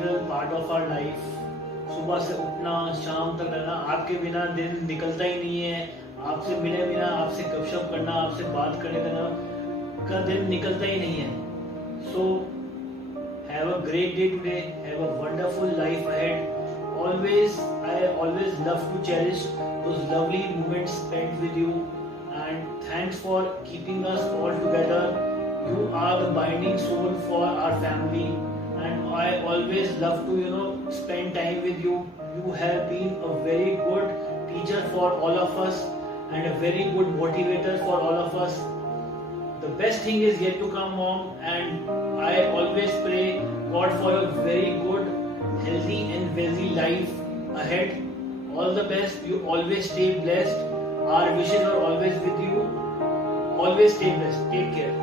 Integral part of our life. सुबह से उठना, शाम तक रहना, आपके बिना दिन निकलता ही नहीं है। आपसे मिले बिना, आपसे गपशप करना, आपसे बात करे बिना का दिन निकलता ही नहीं है। So have a great day today, have a wonderful life ahead. I always love to cherish those lovely moments spent with you, and thanks for keeping us all together. You are the binding soul for our family, and I always love to spend time with you. You have been a very good teacher for all of us and a very good motivator for all of us. The best thing is yet to come, Mom, and I always pray God for a very good, healthy and wealthy life ahead. All the best. You always stay blessed. Our wishes are always with you. Always stay blessed. Take care.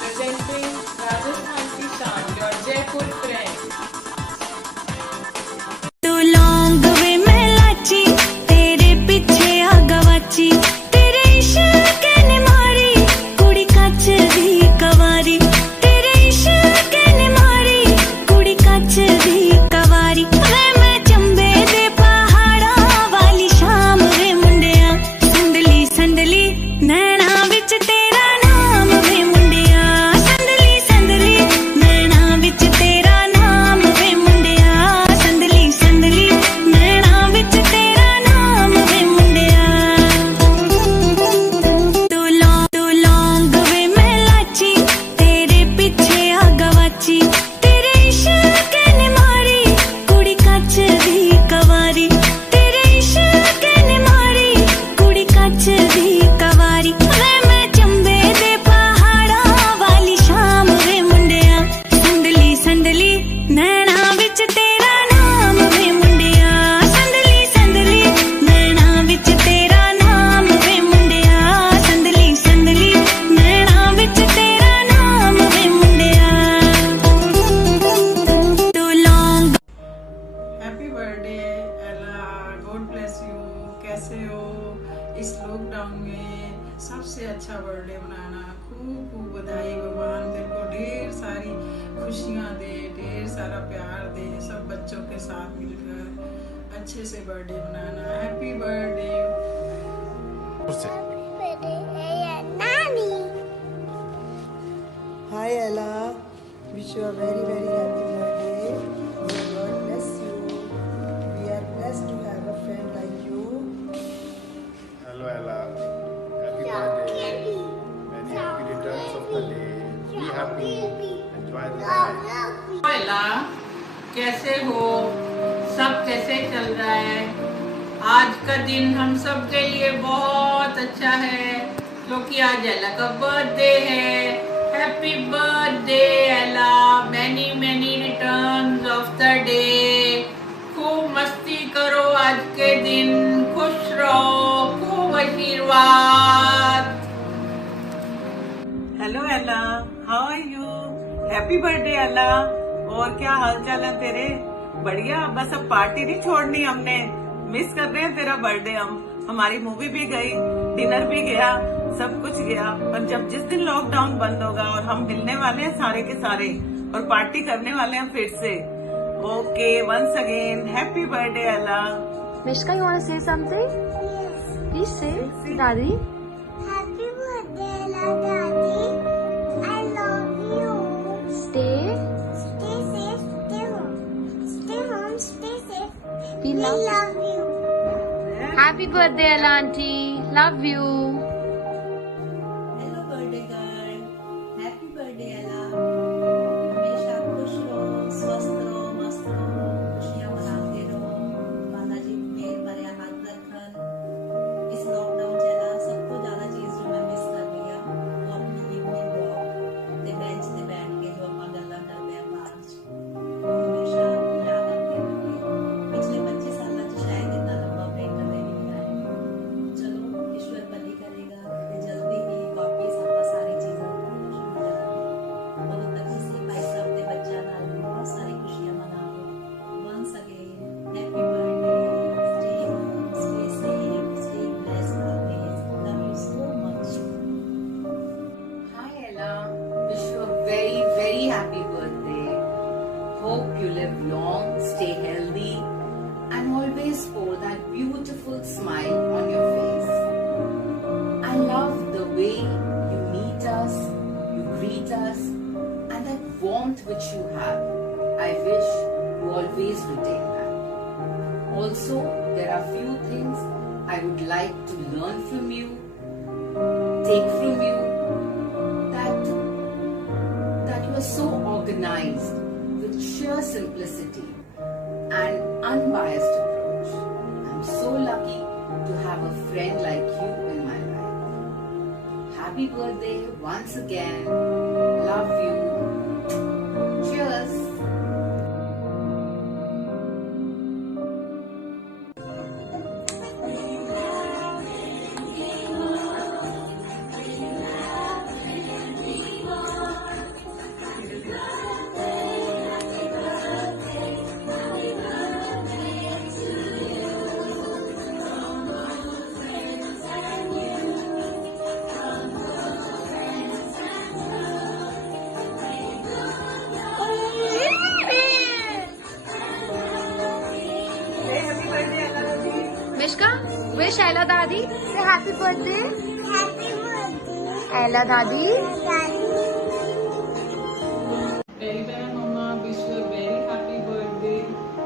Presenting Rajasthan की शान, your Jaipur friend. तू लौंग वे मैं लाची, तेरे पीछे आ गवाची, तेरे इश्क ने मारी कुड़ी कच दी कवारी, तेरे इश्क ने मारी कुड़ी कच दी कवारी। वे मैं चंबे दे पहाड़ा वाली शाम वे मुंडिया, संदली संदली नैना विच तेरा नाम वे मुंडिया, संदली संदली नैना विच तेरा नाम वे मुंडिया, संदली संदली नैना विच तेरा नाम वे मुंडिया। तू लौंग वे मैं लाची, तेरे पीछे आ गवाची, तेरे इश्क ने मारी कुड़ी कच दी कवारी, तेरे इश्क ने मारी कुड़ी कच दी कवारी। वे मैं चंबे दे पहाड़ा वाली शाम वे मुंडिया, संदली संदली नैना विच तेरा नाम वे मुंडिया, संदली संदली नैना विच तेरा नाम वे मुंडिया, संदली संदली नैना विच तेरा नाम वे मुंडिया। तू लौंग हैप्पी बर्थडे एला, गॉड ब्लेस यू। कैसे हो? इस लॉकडाउन में सबसे अच्छा बर्थडे मनाना। खूब खूब बधाई, भगवान तेरे को ढेर सारी खुशियाँ दे, ढेर सारा प्यार दे, सब बच्चों के साथ मिलकर अच्छे से बर्थडे मनाना। Happy birthday. Hi Ella, wish you a very very happy birthday. May God bless you. We are blessed to have a friend like you. Hello Ella, happy birthday. Many happy returns of the day. Be happy, enjoy the life. एला, कैसे हो? सब कैसे चल रहा है? आज का दिन हम सब के लिए बहुत अच्छा है क्योंकि आज एला का बर्थडे है। हैप्पी बर्थडे एला, many many returns of the day. खूब मस्ती करो आज के दिन, खुश रहो, खूब आशीर्वाद। Hello Ella, how are you? Happy birthday Ella. और क्या हाल चाल है तेरे? बढ़िया। बस अब पार्टी नहीं छोड़नी हमने, मिस कर रहे हैं तेरा बर्थडे। हम हमारी मूवी भी गई, डिनर भी गया, सब कुछ गया, पर जब जिस दिन लॉकडाउन बंद होगा और हम मिलने वाले हैं सारे के सारे और पार्टी करने वाले हैं फिर से। Okay, once again happy birthday Ella. Mishka, you want to say something? Please say, Daddy. Happy birthday, Daddy. I love you. Stay. Stay safe, stay home. Stay home, stay safe. We We love you. love you. Happy birthday, Ella auntie. Love you. Hello birthday girl, happy birthday एला। हमेशा खुश रहो, स्वस्थ रहो, मस्त रहो, खुशियाँ मनाते रहो। माता जी मेर भरे हाथ रखन। इस लॉकडाउन च एला सब तो ज्यादा चीज जो मैं मिस कर रही हूँ वो अपनी इवनिंग वॉक ते बेंच ते बैठ के जो अपन गल्ला करते हैं बाहर च, वो हमेशा याद रखते रहे। पिछले 25 साल च शायद इतना लंबा ब्रेक कभी नहीं आया। चलो ईश्वर भली करेगा। Also, there are few things I would like to learn from you, take from you, that you are so organized with sheer simplicity and unbiased approach. I'm so lucky to have a friend like you in my life. Happy birthday once again. Love you. Cheers. Mishka, wish Ella Dadi. Say happy birthday. Happy birthday. Ella Dadi. Very very Mama, wish you a very happy birthday.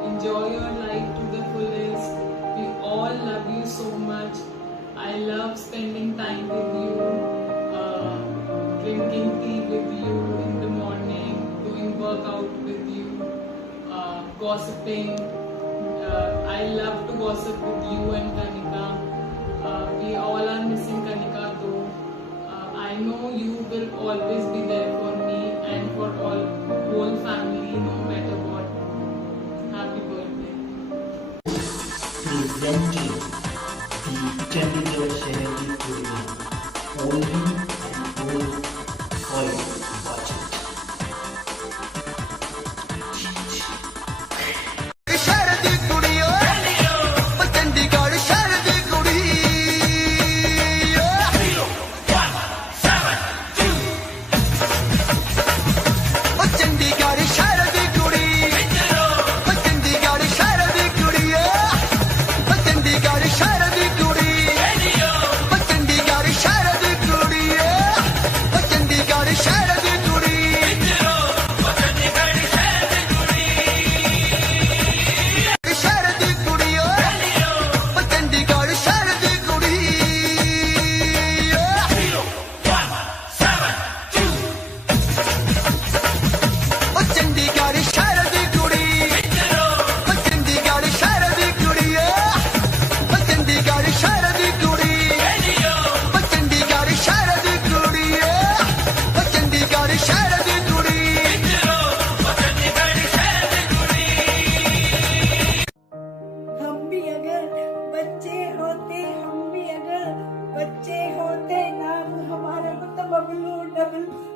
Enjoy your life to the fullest. We all love you so much. I love spending time with you, drinking tea with you in the morning, doing workout with you, gossiping. I love to gossip with you and Kanika. We all are missing Kanika though. I know you will always be there for me and for all whole family, no matter what. Happy birthday. Presenting the Chandigarh शहर की पूर्णिमा only and only for you. Watch it.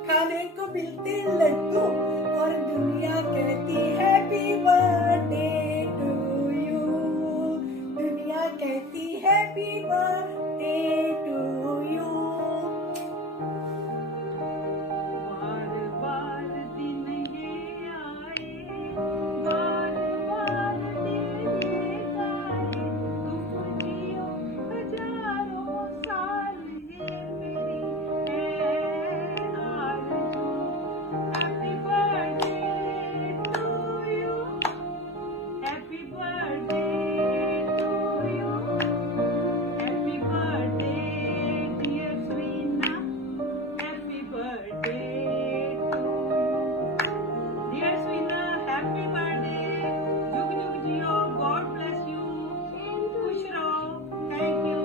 खाने को मिलते लड्डू और दुनिया कहती happy birthday to you. दुनिया कहती हैप्पी बर्थडे टू यू। बार बार दिन ये आए, बार बार दिन ये जाए, तुम जियो हजारों साल, ये मेरी है आरज़ू। Happy birthday to you, happy birthday to you, happy birthday dear Sweena, happy birthday to you. Dear Sweena, happy birthday, जुग जुग जियो, गॉड ब्लेस यू, खुश रहो, thank you.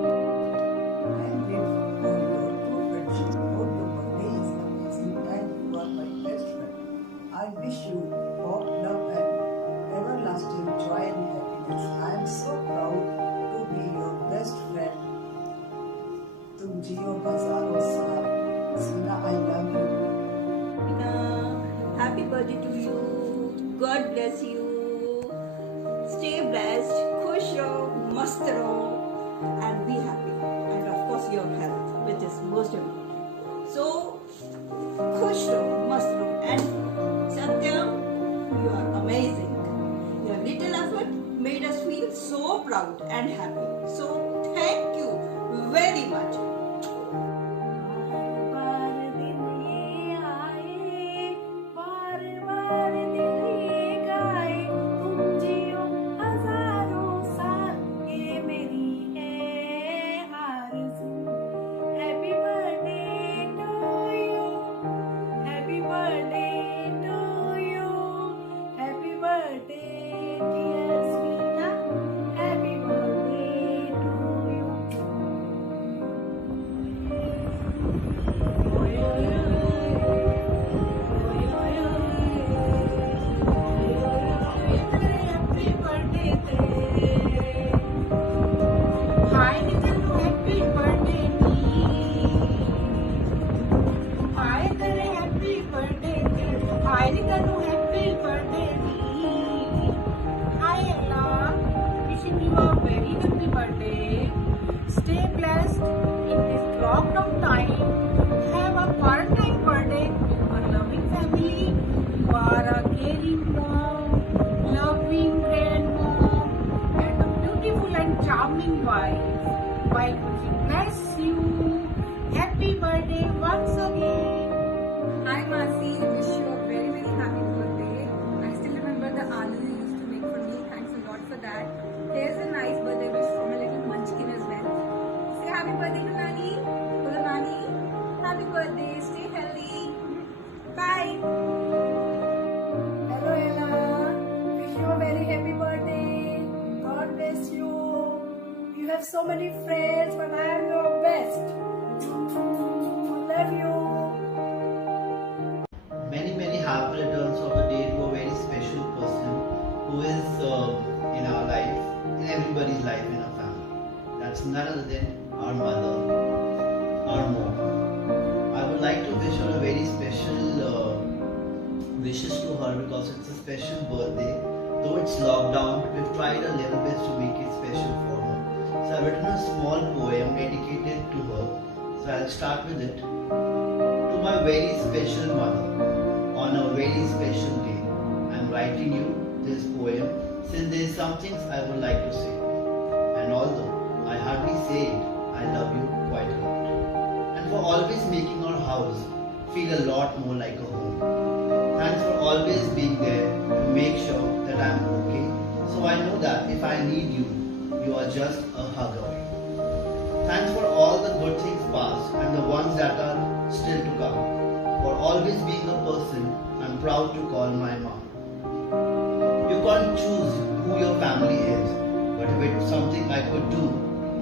I am grateful for your true friendship. Hope your birthday is amazing and you are my best friend. I wish you hope, love and everlasting joy and happiness. I am so proud to be your best friend. तुम जियो हजारों साल। सीना, I love you. Happy birthday to you. God bless you. Stay blessed. खुश रहो, मस्त रहो, and be happy. And of course your health, which is most important. So खुश रहो, मस्त रहो, and Satyam, you are amazing. Your little effort made us feel so proud and happy. So thank you very much. बार दिन ये आए, बार बार दिन ये गाए, तुम जियो हजारों साल, have so many friends, but I am your best. Love you. Many happy returns of the day to a very special person who is in our life, in everybody's life in our family. That's none other than our mother, our mom. I would like to wish her a very special wishes to her because it's a special birthday. Though it's lockdown, we've tried our level best to make it special for her. So I've written a small poem dedicated to her. So I'll start with it. To my very special mother, on a very special day, I'm writing you this poem since there is some things I would like to say. And although I hardly say it, I love you quite a lot. And for always making our house feel a lot more like a home. Thanks for always being there to make sure that I'm okay. So I know that if I need you, you are just a hug away. Thanks for all the good things past and the ones that are still to come. For always being a person I'm proud to call my mom. You can't choose who your family is, but if it's something I could do,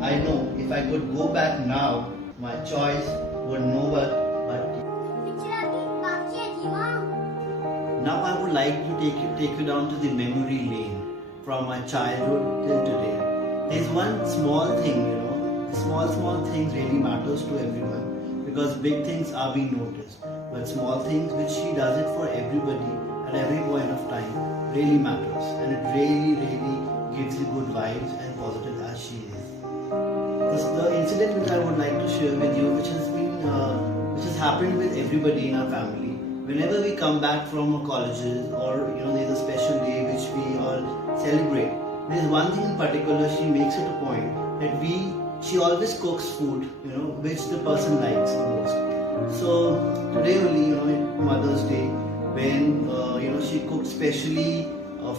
I know if I could go back now, my choice would nowhere but you. Now I would like to take you down to the memory lane from my childhood till today. There's one small thing, small things really matters to everyone because big things are being noticed. But small things which she does it for everybody at every point of time really matters, and it really gives you good vibes and positive as she is. The incident which I would like to share with you, which has happened with everybody in our family. Whenever we come back from our colleges or there's a special day which we all celebrate, there's one thing in particular she makes it a point that she always cooks food which the person likes the most. So today only Mother's Day, when she cooked specially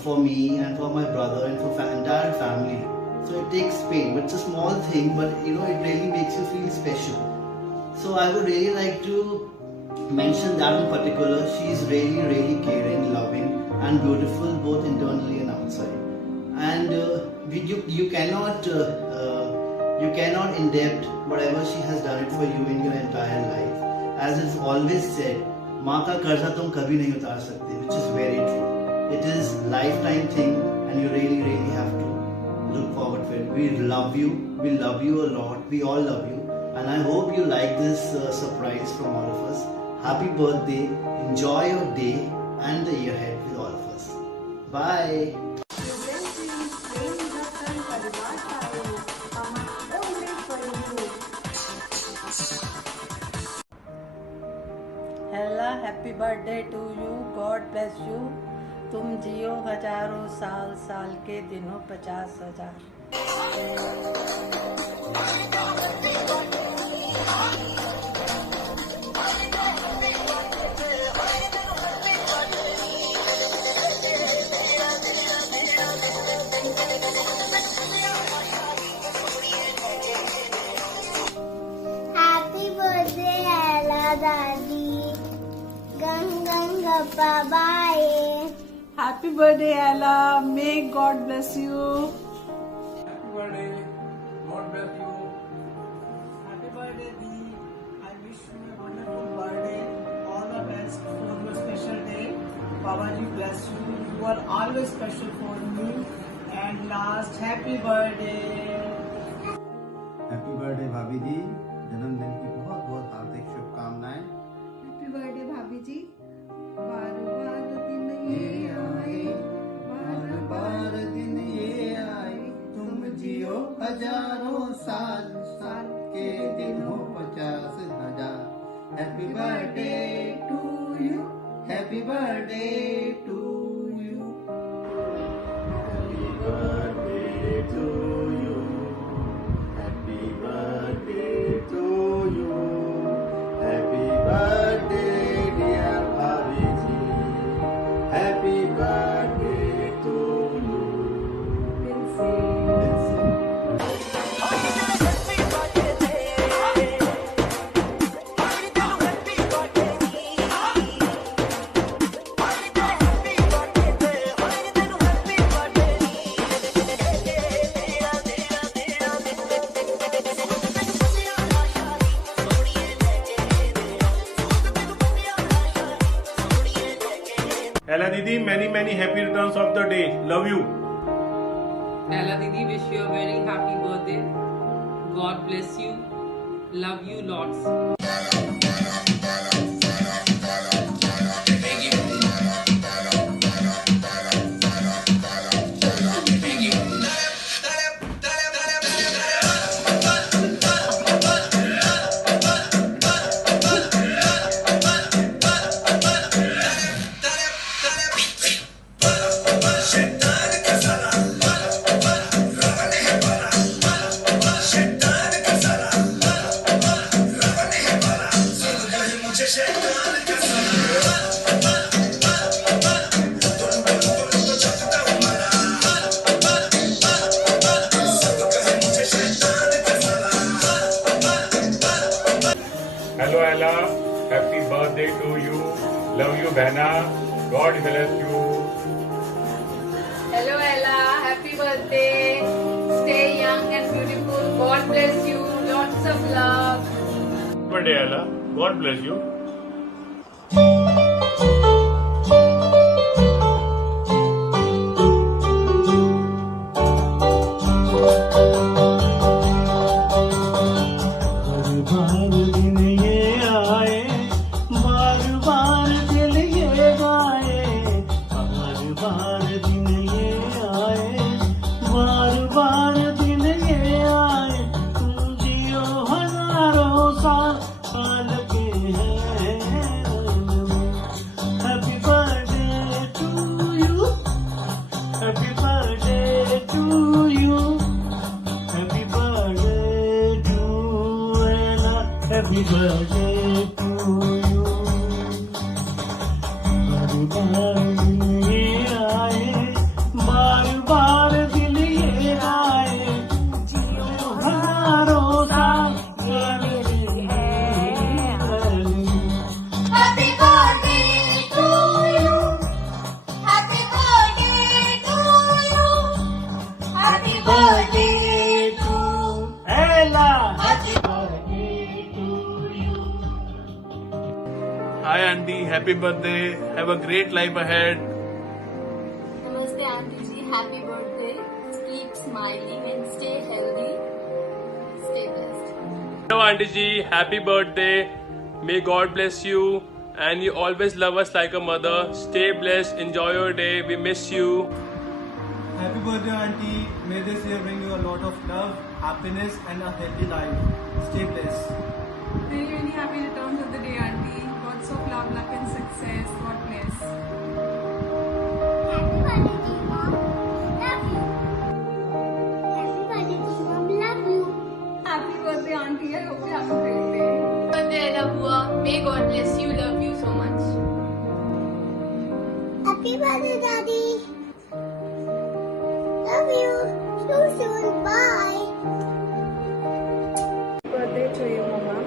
for me and for my brother and for entire family. So it takes pain, but it's a small thing, but it really makes you feel special. So I would really like to mention that in particular. She's really caring, loving and beautiful both internally and outside. And you cannot in-depth whatever she has done it for you in your entire life. As it's always said, माँ का कर्जा तुम कभी नहीं उतार सकते, which is very true. It is lifetime thing and you really have to look forward to it. We love you a lot, we all love you, and I hope you like this surprise from all of us. Happy birthday, enjoy your day and the year ahead with all of us. Bye. Ella, happy birthday to you. God bless you. तुम जियो हजारों साल, साल के दिनों 50,000. Happy birthday, Ella Dadi. Gappa bye. Happy birthday, Ella. May God bless you. Happy birthday. God bless you. Happy birthday, Dee. I wish you a wonderful birthday. All the best for your special day. Babaji bless you. You are always special for me. And last, happy birthday. Happy birthday, भाभी जी. जन्मदिन की बहुत हार्दिक शुभकामनाएं. Happy birthday, भाभी जी. बार दिन ये आए, बार दिन ये आए. तुम जियो हजारों साल, साल के दिन हो 50,000. Happy birthday to you. Happy birthday to you. Happy birthday to you. Happy birthday to you. Happy birthday, dear Bhabhi ji. Happy birthday to you. Happy birthday. Ella Didi, many happy returns of the day. Love you. Ella Didi, wish you a very happy birthday. God bless you. Love you lots. Hello Ella, happy birthday to you. Love you Bhena. God bless you. Hello Ella, happy birthday. Stay young and beautiful. God bless you. Lots of love. Birthday Ella. God bless you. Happy birthday to you. बार बार दिन ये आए, जियो हजारों साल ये मेरी है। Happy birthday to you. Happy birthday to you. Happy birthday to Ella. Happy Hi auntie, happy birthday. Have a great life ahead. Namaste auntie ji, happy birthday. Keep smiling and stay healthy. Stay blessed. Hello auntie ji, happy birthday. May God bless you and you always love us like a mother. Stay blessed, enjoy your day. We miss you. Happy birthday auntie. May this year bring you a lot of love, happiness and a healthy life. Stay blessed. Very happy returns of the day auntie. Lots of love, luck and success. God bless. Happy birthday, Mom. Love you. Happy birthday, Mom. Love you. Happy birthday auntie. I hope you have a great day. Birthday Ella Bua. May God bless you. Love you so much. Happy birthday, Daddy. Love you. See you soon. Bye. Birthday to you, Mama.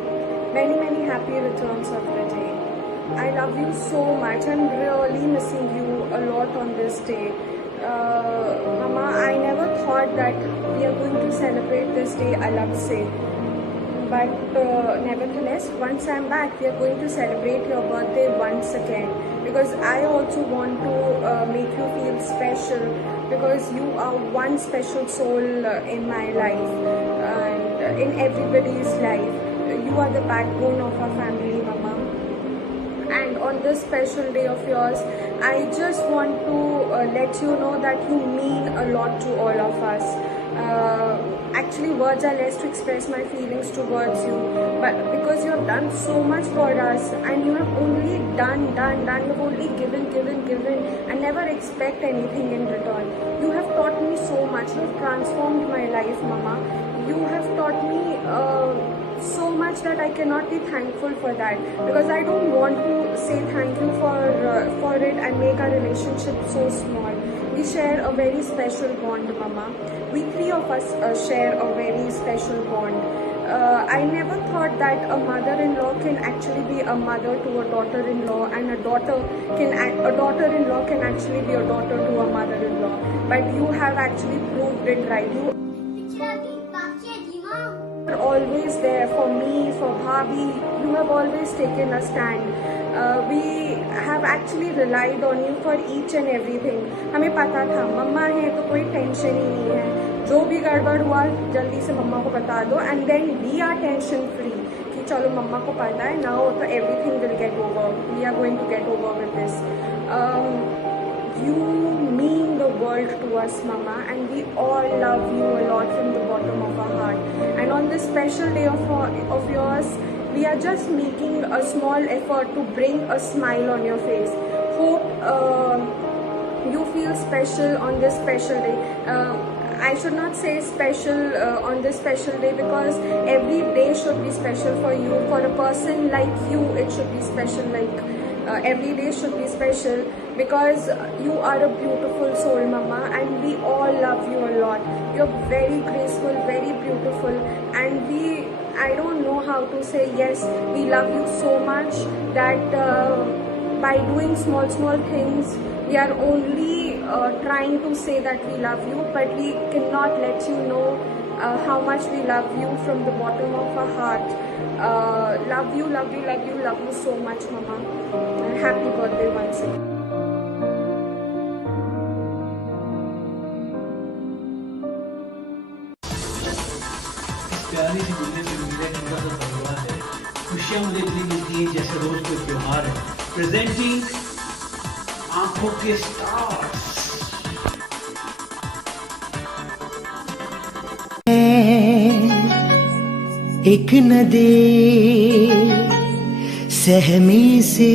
Many happy returns of the day. I love you so much. I'm really missing you a lot on this day. Mama, I never thought that we are going to celebrate this day, I love to say. But nevertheless, once I'm back, we are going to celebrate your birthday once again. Because I also want to make you feel special. Because you are one special soul in my life. And in everybody's life. You are the backbone of our family, Mama. And on this special day of yours, I just want to let you know that you mean a lot to all of us. Actually, words are less to express my feelings towards you, but because you have done so much for us, and you have only done, you've only given, and never expect anything in return. You have taught me so much. You have transformed my life, Mama. You have taught me so much that I cannot be thankful for that, because I don't want to say thank you for it and make our relationship so small. We share a very special bond, Mama. We three of us share a very special bond. I never thought that a mother-in-law can actually be a mother to a daughter-in-law, and a daughter-in-law can actually be a daughter to a mother-in-law. But you have actually proved it right. You are always there for me, for Bha, Bhabhi, you have always taken a stand. We have actually relied on you for each and everything. हमें पता था मम्मा है तो कोई tension ही नहीं है, जो भी गड़बड़ हुआ जल्दी से मम्मा को बता दो, and then we are tension free कि चलो मम्मा को पता है now, तो everything will get over. We are going to get over with this. You mean the world to us, Mama, and we all love you a lot from the bottom of our heart. And on this special day of yours, we are just making a small effort to bring a smile on your face. Hope you feel special on this special day. I should not say special on this special day, because every day should be special for you. For a person like you, it should be special. Like every day should be special, because you are a beautiful soul, Mama, and we all love you a lot. You're very graceful, very beautiful, and I don't know how to say, yes, we love you so much that by doing small things, we are only trying to say that we love you, but we cannot let you know how much we love you from the bottom of our heart. Love you, love you, love you, love you so much, Mama. And happy birthday once again. प्यारी सी दुनिया से मिलने का तो भगवान है, खुशियाँ मुझे इतनी मिलती हैं जैसे रोज कोई त्योहार है। प्रेजेंटिंग आंखों के स्टार्स। एक नदी सहमी से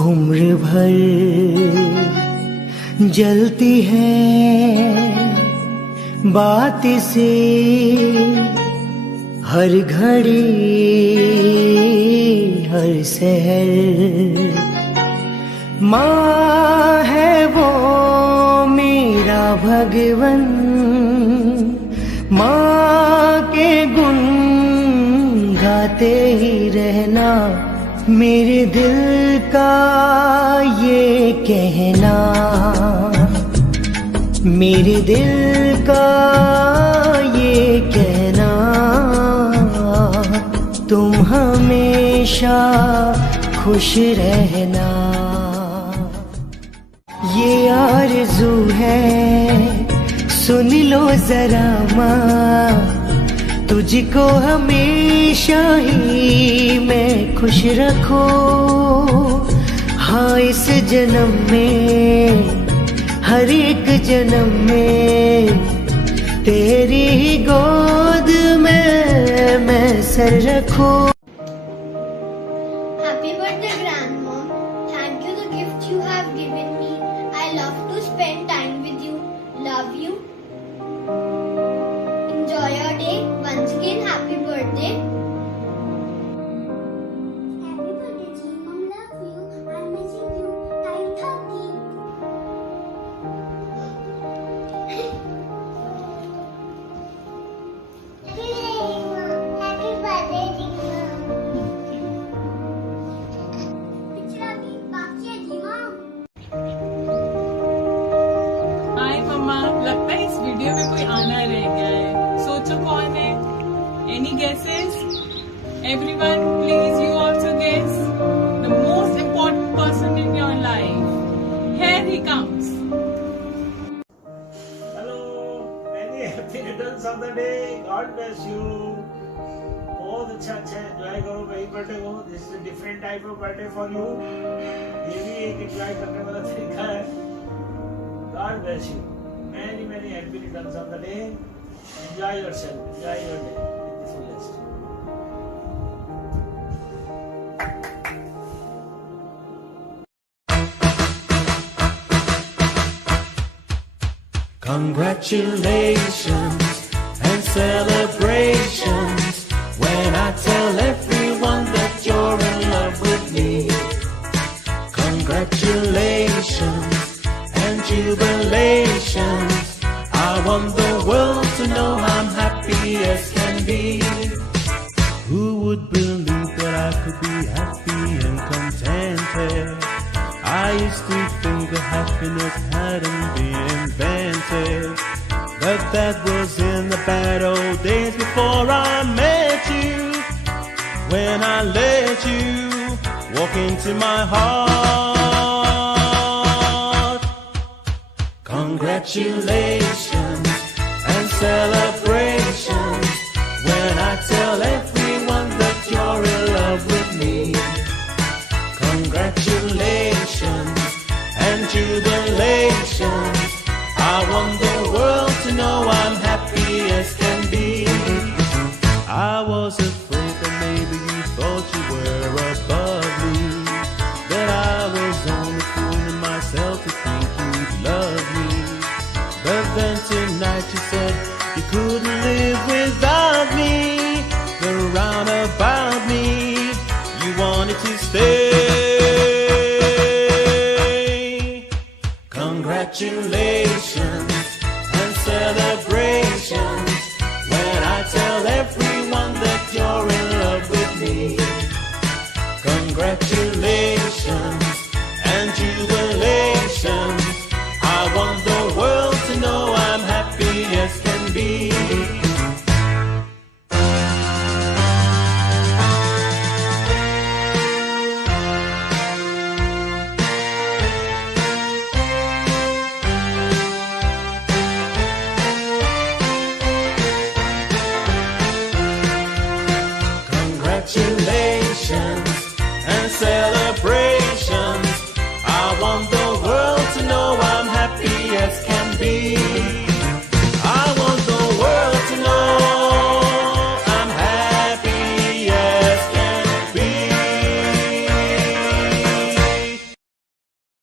उम्र भर जलती है बात से हर घड़ी हर सहर। माँ है वो मेरा भगवन, माँ के गुण गाते ही रहना, मेरे दिल का ये कहना, मेरे दिल का ये कहना, तुम हमेशा खुश रहना। ये आरज़ू है सुन लो जरा माँ, तुझको हमेशा ही मैं खुश रखूं। हाँ इस जन्म में हर एक जन्म में तेरी ही गोद में मैं सर रखूं। Happy birthday, Grandmom. Thank you the gift you have given me. I love to spend time with you. Love you. Enjoy your day. Once again, happy birthday. Happy birthday, G. Mom, love you. I'm missing you. Time 30. Happy birthday, G. हाय मम्मा, लगता है इस video में कोई आना रह गया है। सोचो कौन है? Any guesses? Everyone please you also guess the most important person in your life. Here he comes. Hello, many happy returns of the day. God bless you. बहुत अच्छा एंजॉय करो भाई बर्थडे को। This is a different type of birthday for you. ये भी एक enjoy करने वाला तरीका है। God bless you. Many happy returns of the day. Enjoy yourself. Enjoy your day with the fullest. Congratulations and celebrations when I tell everyone that you're in love with me. Congratulations and jubilations. I want the world to know I'm happy as can be. Who would believe that I could be happy and contented? I used to think that happiness hadn't been invented, but that was in the bad old days before I met you. when I let you walk into my heart. Congratulations and celebrations when I tell everyone that you're in love with me. Congratulations and jubilations. I want the world to know I'm happy as can be. I was afraid that maybe you thought you were above me, that I was only fooling myself to think you'd love me. But then tonight you said you couldn't live without me. The roundabout me, you wanted to stay. Congratulations and celebrations when I tell everyone that you're in love with me. Congratulations and jubilations. I want the world to know I'm happy as can be. Congratulations and celebrations.